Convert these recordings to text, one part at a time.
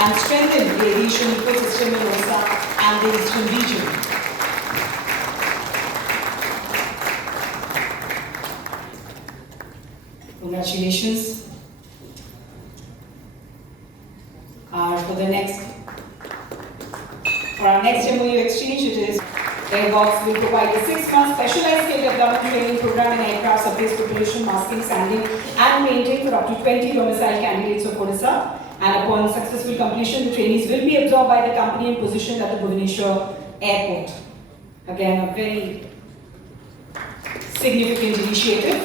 and strengthen the aviation ecosystem in Odisha and the eastern region. Congratulations. For our next MOU exchange, it is Airbox will provide a 6-month specialized skill development training program in aircraft surface preparation, masking, sanding and painting for up to 20 domicile candidates of Odisha. And upon successful completion, the trainees will be absorbed by the company and positioned at the Bhubaneshwar airport. Again, a very significant initiative.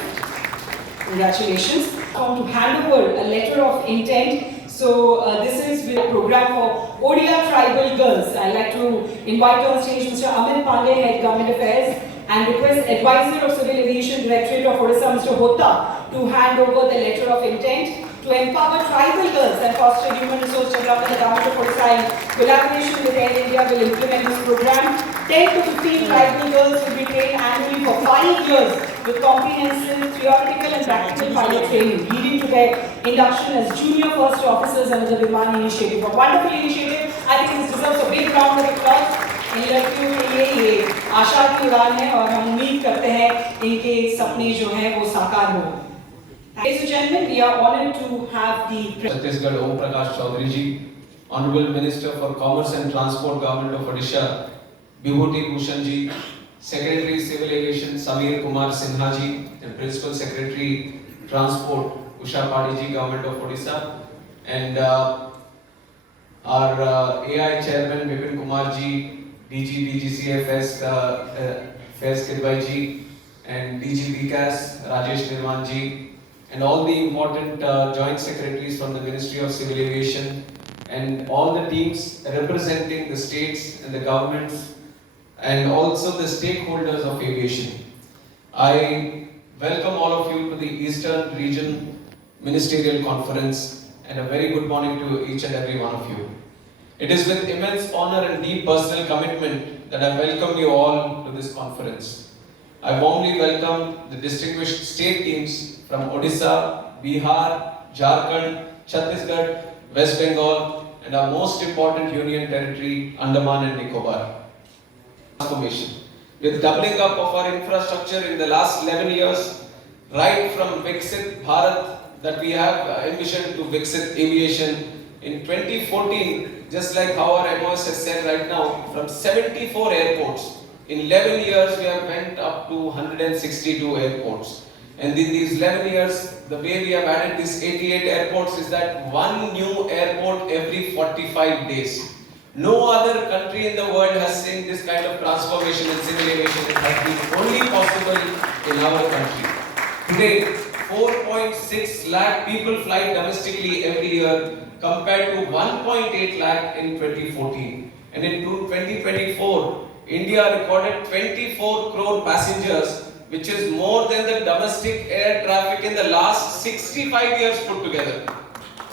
Congratulations. To hand over a letter of intent. So this is a program for Odia tribal girls. I'd like to invite on stage Mr. Amit Pandey, Head Government Affairs, and request Advisor of Civil Aviation Directorate of Odisha, Mr. Hota, to hand over the letter of intent to empower tribal girls and foster human resource development. The Government of Odisha, in collaboration with Air India, will implement this program. 10 to 15 tribal girls will be trained annually for 5 years with comprehensive theoretical and practical pilot training, leading to their induction as junior first officers under the Viman initiative. A wonderful initiative. I think this deserves a big round of applause. इन लड़कियों के लिए ये आशा की उड़ान है और हम उम्मीद करते हैं इनके सपने जो हैं वो साकार हो. Ladies and gentlemen, we are honored to have the Chhattisgarh Om Prakash Chaudhary ji, Honorable Minister for Commerce and Transport, Government of Odisha, Vibhuti Bhushan ji, Secretary Civil Aviation Samir Kumar Sinha ji, and Principal Secretary Transport Usha Padi ji, Government of Odisha, and our AI Chairman Vipin Kumar ji, DG DGCFS Faiz Kidwai ji, and DG BCAS Rajesh Nirwan ji, and all the important joint secretaries from the Ministry of Civil Aviation, and all the teams representing the states and the governments, and also the stakeholders of aviation. I welcome all of you to the Eastern Region Ministerial Conference, and a very good morning to each and every one of you. It is with immense honor and deep personal commitment that I welcome you all to this conference. I warmly welcome the distinguished state teams from Odisha, Bihar, Jharkhand, Chhattisgarh, West Bengal, and our most important union territory, Andaman and Nicobar. Transformation. With doubling up of our infrastructure in the last 11 years, right from Viksit Bharat that we have envisioned to Viksit Aviation in 2014, just like how our MOS has said right now, from 74 airports, in 11 years we have went up to 162 airports. And in these 11 years, the way we have added these 88 airports is that one new airport every 45 days. No other country in the world has seen this kind of transformation in civil aviation. It has been only possible in our country. Today, 4.6 lakh people fly domestically every year compared to 1.8 lakh in 2014. And in 2024, India recorded 24 crore passengers, which is more than the domestic air traffic in the last 65 years put together.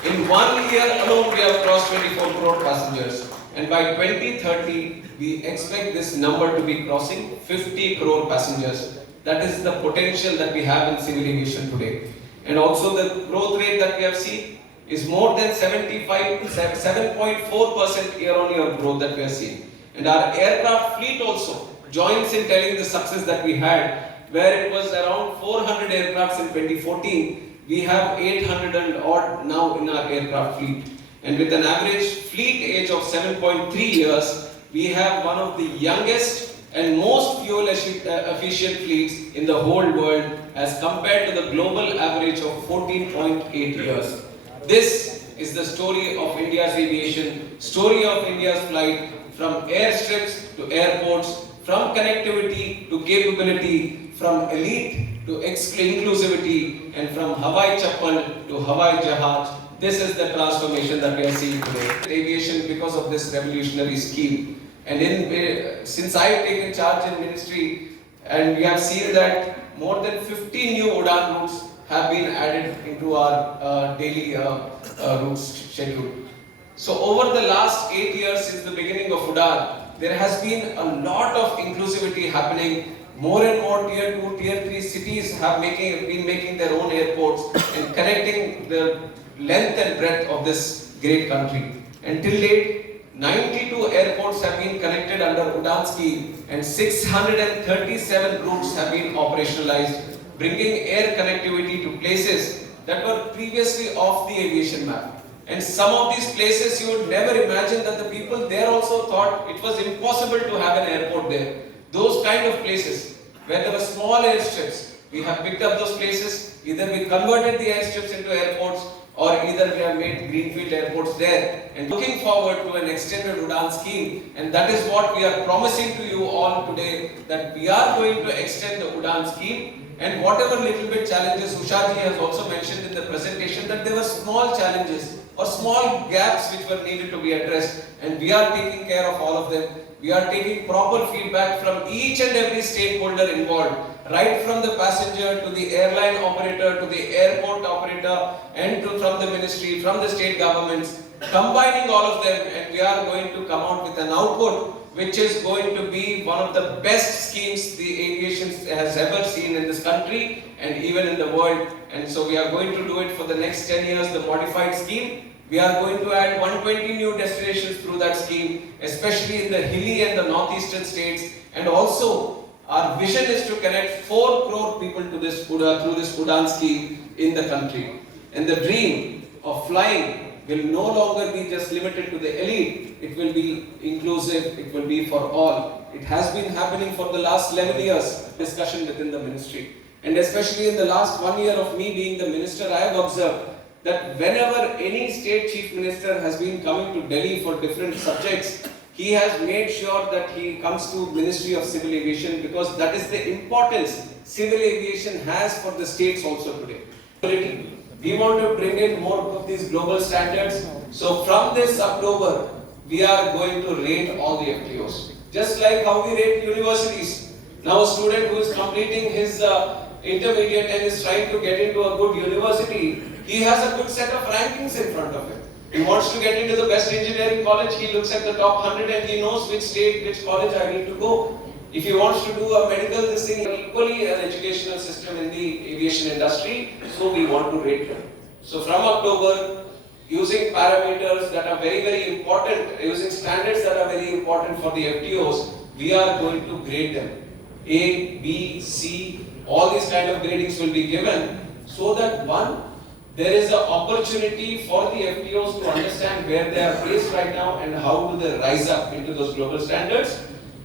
In 1 year alone, we have crossed 24 crore passengers. And by 2030, we expect this number to be crossing 50 crore passengers. That is the potential that we have in civil aviation today. And also the growth rate that we have seen is more than 7.4% year-on-year growth that we are seeing. And our aircraft fleet also joins in telling the success that we had, where it was around 400 aircrafts in 2014, we have 800 and odd now in our aircraft fleet. And with an average fleet age of 7.3 years, we have one of the youngest and most fuel efficient fleets in the whole world as compared to the global average of 14.8 years. This is the story of India's aviation, story of India's flight, from airstrips to airports, from connectivity to capability, from elite to inclusivity, and from Hawai Chappal to Hawai Jahaj. This is the transformation that we are seeing today. Aviation, because of this revolutionary scheme. And since I have taken charge in ministry, and we have seen that more than 50 new UDAN routes have been added into our daily routes schedule. So over the last 8 years since the beginning of UDAN, there has been a lot of inclusivity happening. More and more tier 2, tier 3 cities have been making their own airports and connecting the length and breadth of this great country. And till date, 92 airports have been connected under UDAN scheme and 637 routes have been operationalized, bringing air connectivity to places that were previously off the aviation map. And some of these places you would never imagine that the people there also thought it was impossible to have an airport there. Those kind of places where there were small airstrips, we have picked up those places, either we converted the airstrips into airports or either we have made greenfield airports there. And looking forward to an extended UDAN scheme, and that is what we are promising to you all today, that we are going to extend the UDAN scheme. And whatever little bit challenges, Ushaji has also mentioned in the presentation that there were small challenges or small gaps which were needed to be addressed, and we are taking care of all of them. We are taking proper feedback from each and every stakeholder involved, right from the passenger to the airline operator to the airport operator and from the ministry, from the state governments, combining all of them, and we are going to come out with an output which is going to be one of the best schemes the aviation has ever seen in this country and even in the world. And so we are going to do it for the next 10 years, the modified scheme. We are going to add 120 new destinations through that scheme, especially in the hilly and the northeastern states. And also, our vision is to connect 4 crore people to this through this UDAN scheme in the country. And the dream of flying will no longer be just limited to the elite. It will be inclusive, it will be for all. It has been happening for the last 11 years, discussion within the ministry. And especially in the last 1 year of me being the minister, I have observed that whenever any state chief minister has been coming to Delhi for different subjects, he has made sure that he comes to Ministry of Civil Aviation, because that is the importance civil aviation has for the states also today. We want to bring in more of these global standards. So from this October, we are going to rate all the FTOs. Just like how we rate universities. Now a student who is completing his intermediate and is trying to get into a good university, he has a good set of rankings in front of him. He wants to get into the best engineering college, he looks at the top 100 and he knows which state, which college I need to go. If he wants to do a medical this thing, equally an educational system in the aviation industry, so we want to rate them. So from October, using parameters that are very, very important, using standards that are very important for the FTOs, we are going to grade them. A, B, C, all these kind of gradings will be given, so that one, there is an opportunity for the FTOs to understand where they are placed right now and how do they rise up into those global standards.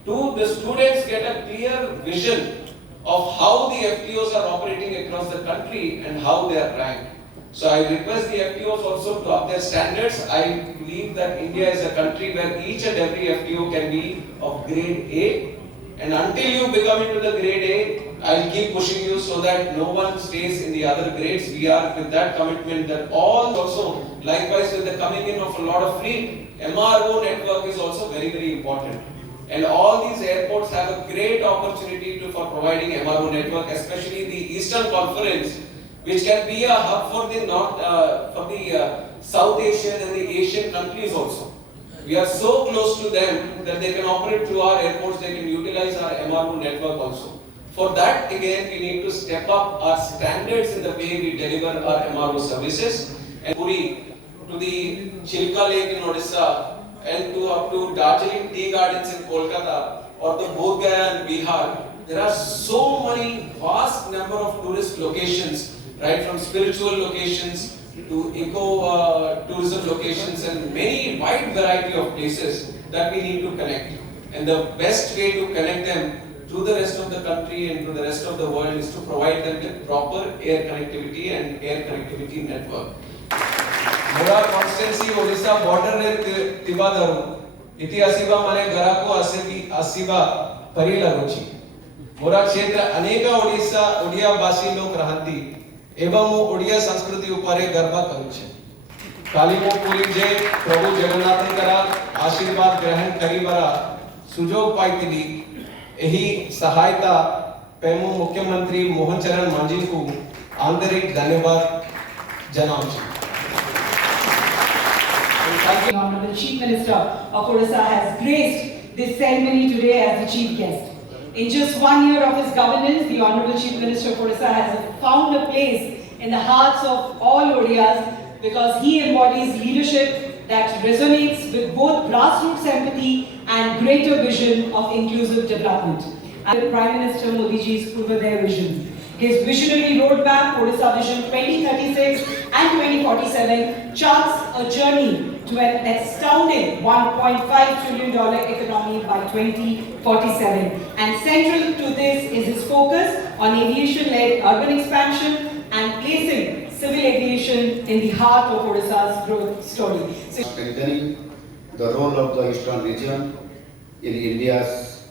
Two, the students get a clear vision of how the FTOs are operating across the country and how they are ranked. So I request the FTOs also to up their standards. I believe that India is a country where each and every FTO can be of grade A. And until you become into the grade A, I'll keep pushing you so that no one stays in the other grades. We are with that commitment that all also, likewise with the coming in of a lot of fleet, MRO network is also very, very important. And all these airports have a great opportunity for providing MRO network, especially the Eastern Conference, which can be a hub for the South Asian and the Asian countries also. We are so close to them that they can operate through our airports, they can utilize our MRO network also. For that, again, we need to step up our standards in the way we deliver our MRO services. And Puri, to the Chilka Lake in Odisha, and up to Darjeeling Tea Gardens in Kolkata, or the Bodh Gaya in Bihar, there are so many vast number of tourist locations, right from spiritual locations to eco-tourism locations and many wide variety of places that we need to connect. And the best way to connect them to the rest of the country and to the rest of the world is to provide them with proper air connectivity and air connectivity network. मोरा constituency Odisha border रे तिबादरु इति आसीबा माने गराको आसीबा परी लागुची मोरा क्षेत्र अनेक ओडिया भाषी लोक रहंती एवं मु ओडिया संस्कृति उपरे गर्व करूछे काली मु पुरी जे प्रभु जगन्नाथनकर आशीर्वाद ग्रहण करिबारा सुजोग पाइतिली एही सहायता पेमु मुख्यमंत्री मोहन चरण मांझी को आंतरिक धन्यवाद जनाऊछे. The Honorable Chief Minister of Odisha has graced this ceremony today as the chief guest. In just 1 year of his governance, the Honorable Chief Minister of Odisha has found a place in the hearts of all Odias because he embodies leadership, that resonates with both grassroots empathy and greater vision of inclusive development. And Prime Minister Modi ji's Purvodaya vision. His visionary roadmap, Odisha Vision 2036 and 2047, charts a journey to an astounding $1.5 trillion economy by 2047. And central to this is his focus on aviation-led urban expansion and placing civil aviation in the heart of Odisha's growth story. Strengthening the role of the eastern region in India's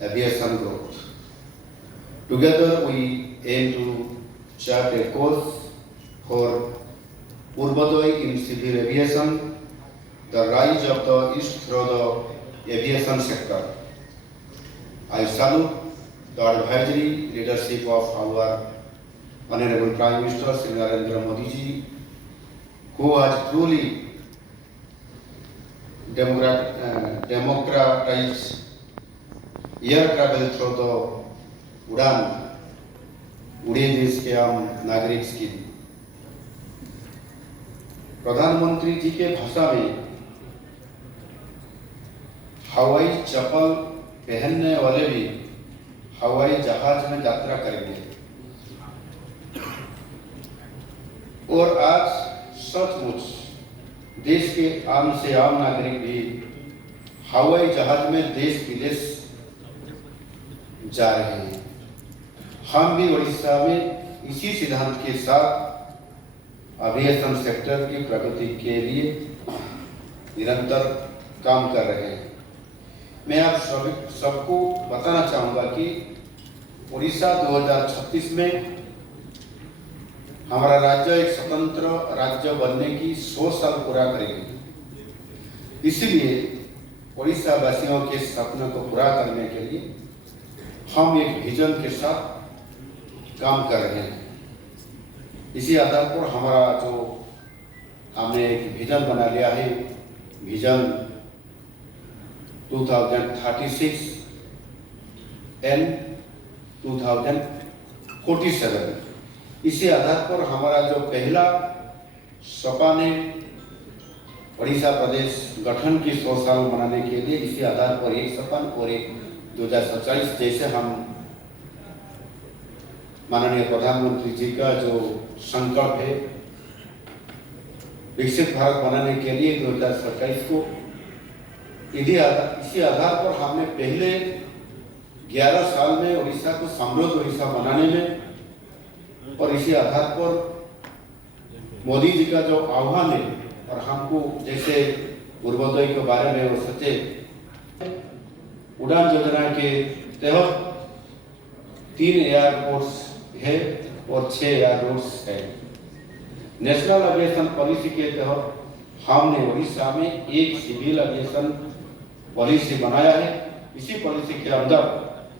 aviation growth. Together we aim to chart a course for Purvodaya in civil aviation, the rise of the East through the aviation sector. I salute the advisory leadership of our Honorable Prime Minister Shri Narendra Modi ji, who has truly democratized air travel through the उड़ान उड़े देश के आम नागरिक की। प्रधानमंत्री जी के भाषा में हवाई चप्पल पहनने वाले भी हवाई जहाज में यात्रा करेंगे और आज सचमुच देश के आम से आम नागरिक भी हवाई जहाज में देश विदेश जा रहे हैं। हम भी उड़ीसा में इसी सिद्धांत के साथ एविएशन सेक्टर की प्रगति के लिए निरंतर काम कर रहे हैं। मैं आप सबको बताना चाहूँगा कि उड़ीसा 2036 में हमारा राज्य एक स्वतंत्र राज्य बनने की 100 साल पूरा करेगी। इसलिए उड़ीसा वासियों के सपनों को पूरा करने के लिए हम एक विजन के साथ काम कर रहे हैं। इसी आधार पर हमारा जो हमने एक विजन बना लिया है, विजन 2036 एंड 2047। इसी आधार पर हमारा जो पहला सपना है उड़ीसा प्रदेश गठन की 100 साल मनाने के लिए, इसी आधार पर एक सपना और एक 2047 जैसे हम माननीय प्रधानमंत्री जी का जो संकल्प है विकसित भारत बनाने के लिए 2027 को, इसी आधार पर हमने पहले 11 साल में उड़ीसा को समृद्ध उड़ीसा बनाने में और इसी आधार पर मोदी जी का जो आह्वान है और हमको जैसे पूर्वोदय के बारे में वो सोचे उड़ान योजना के तहत 3 एयरपोर्ट्स है और 6 एयरपोर्ट्स है। नेशनल एविएशन पॉलिसी के तहत हमने उड़ीसा में एक सिविल एविएशन पॉलिसी बनाया है। इसी पॉलिसी के अंदर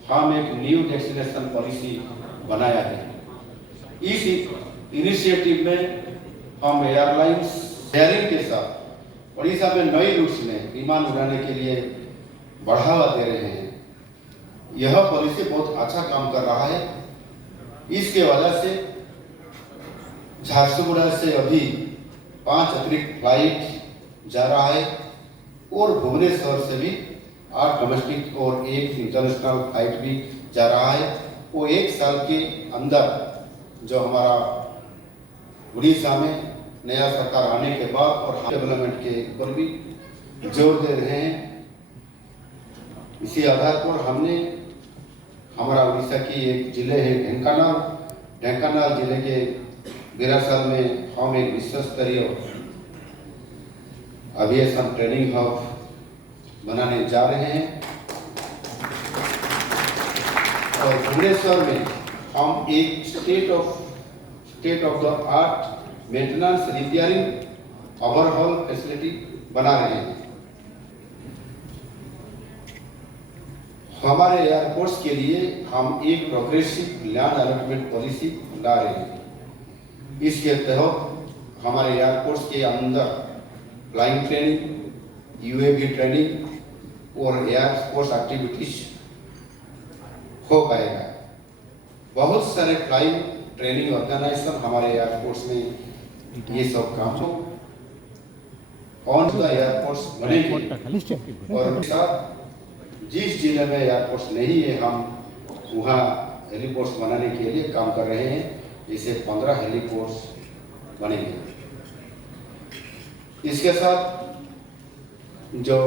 हम एक न्यू डेस्टिनेशन पॉलिसी बनाया है। इस इनिशिएटिव में हम एयरलाइंस शेयरिंग के साथ उड़ीसा में नई रूट्स में विमान उड़ाने के लिए बढ़ावा दे रहे हैं। यह पॉलिसी बहुत अच्छा काम कर रहा है। इसके वजह से झारसुगुड़ा से अभी 5 अतिरिक्त फ्लाइट जा रहा है और भुवनेश्वर से भी 8 डोमेस्टिक और 1 इंटरनेशनल फ्लाइट भी जा रहा है। वो 1 साल के अंदर जो हमारा उड़ीसा में नया सरकार आने के बाद और डेवलपमेंट के ऊपर भी जोर दे रहे हैं। इसी आधार पर हमने हमारा उड़ीसा की एक जिले है ढेंकानाल जिले के बिरासाल में हम एक विश्व स्तरीय एविएशन ट्रेनिंग हब बनाने जा रहे हैं और भुवनेश्वर में हम एक state of the art maintenance repairing overhaul facility बना रहे हैं। हमारे एयरपोर्ट्स के लिए हम एक प्रोग्रेसिव लैंड अलॉटमेंट पॉलिसी ला रहे हैं। इसके तहत हमारे एयरपोर्ट्स के अंदर फ्लाइंग ट्रेनिंग, यूएवी ट्रेनिंग और एयरफोर्स एक्टिविटीज हो पाएगा। बहुत सारे फ्लाइंग ट्रेनिंग ऑर्गेनाइजेशन हमारे एयरपोर्ट्स में ये सब काम हो। कौन सा एयरपोर्ट्स बनेंगे और साथ जिस जिले में एयरपोर्ट्स नहीं है हम वहाँ हेलीपोर्ट्स बनाने के लिए काम कर रहे हैं। इसे 15 हेलीपोर्ट्स बनेंगे। इसके साथ जो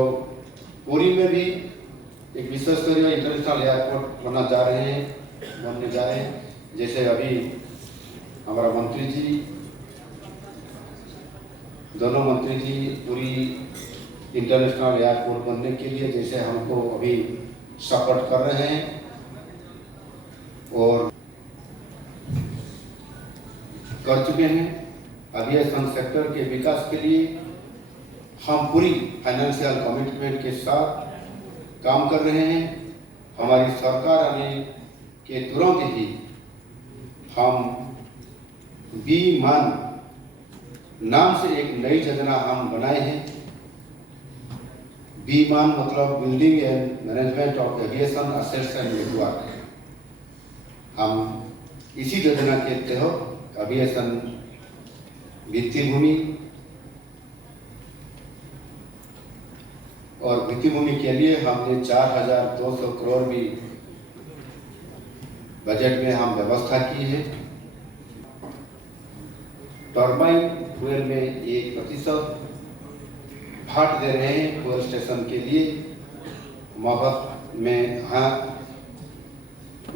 पुरी में भी एक विश्व स्तरीय इंटरनेशनल एयरपोर्ट बनने जा रहे हैं। जैसे अभी हमारा मंत्री जी, दोनों मंत्री जी पूरी इंटरनेशनल एयरपोर्ट बनने के लिए जैसे हमको अभी सपोर्ट कर रहे हैं और कर चुके हैं। एविएशन सेक्टर के विकास के लिए हम पूरी फाइनेंशियल कमिटमेंट के साथ काम कर रहे हैं। हमारी सरकार आने के तुरंत ही हम विमान नाम से एक नई योजना हम बनाए हैं। विमान मतलब building and management of aviation assets and network. हम इसी योजना के तहत एविएशन वित्तीय भूमि और वित्तीय भूमि के लिए हमने 4,200 करोड़ भी बजट में हम व्यवस्था की है। टर्बाइन फ्यूल में 1% भाट दे रहे हैं फ्यूल स्टेशन के लिए मुफ्त में। हाँ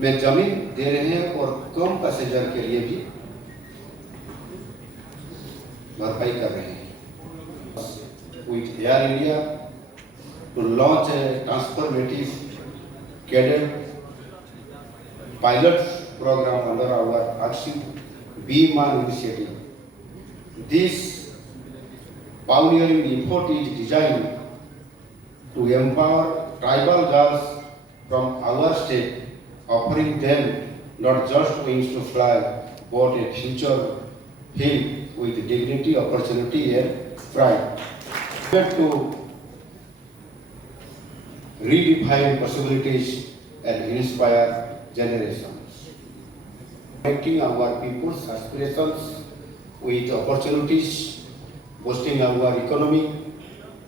में जमीन दे रहे हैं और कम पैसेंजर के लिए भी भरपाई कर रहे हैं। With Air India to launch a transformative cadre pilot program under our action BMAN initiative. This pioneering effort is designed to empower tribal girls from our state, offering them not just wings to fly, but a future filled with dignity, opportunity, and pride. To redefine possibilities and inspire generations. Connecting our people's aspirations with opportunities, boosting our economy,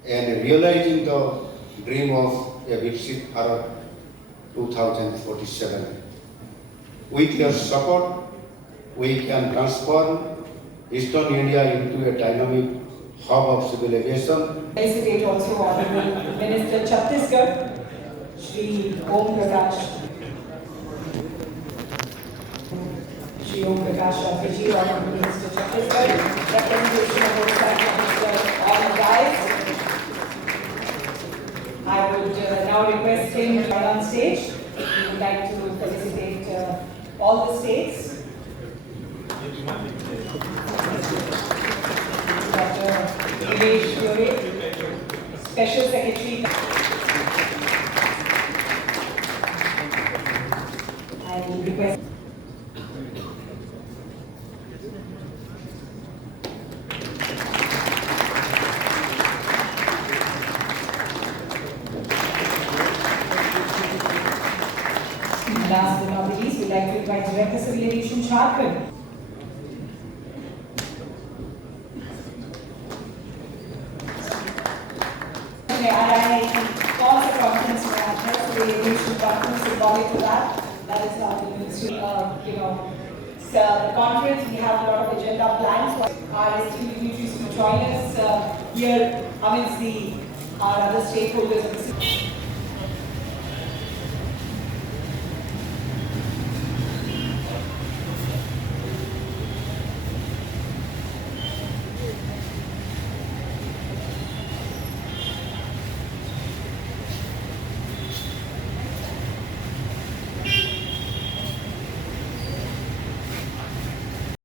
and realizing the dream of a Viksit Bharat 2047. With your support, we can transform Eastern India into a dynamic hub of civil aviation. Felicitate also Honorable Minister Chhattisgarh, Shri Om Prakash. Shri Om Prakash Chaudhary, Honorable Minister Chhattisgarh, representation of Odisha Chhattisgarh on the dais. I would now request him to join on stage. We would like to felicitate all the states. Dr. BHUBANESWAR, Special Secretary. I will request. Last but not the least, we'd like to invite Director Civil Aviation Jharkhand. Conference Civil Aviation Conference to that. That is how the ministry, the conference, we have a lot of agenda plans for our esteemed dignitaries to join us here amidst our other stakeholders.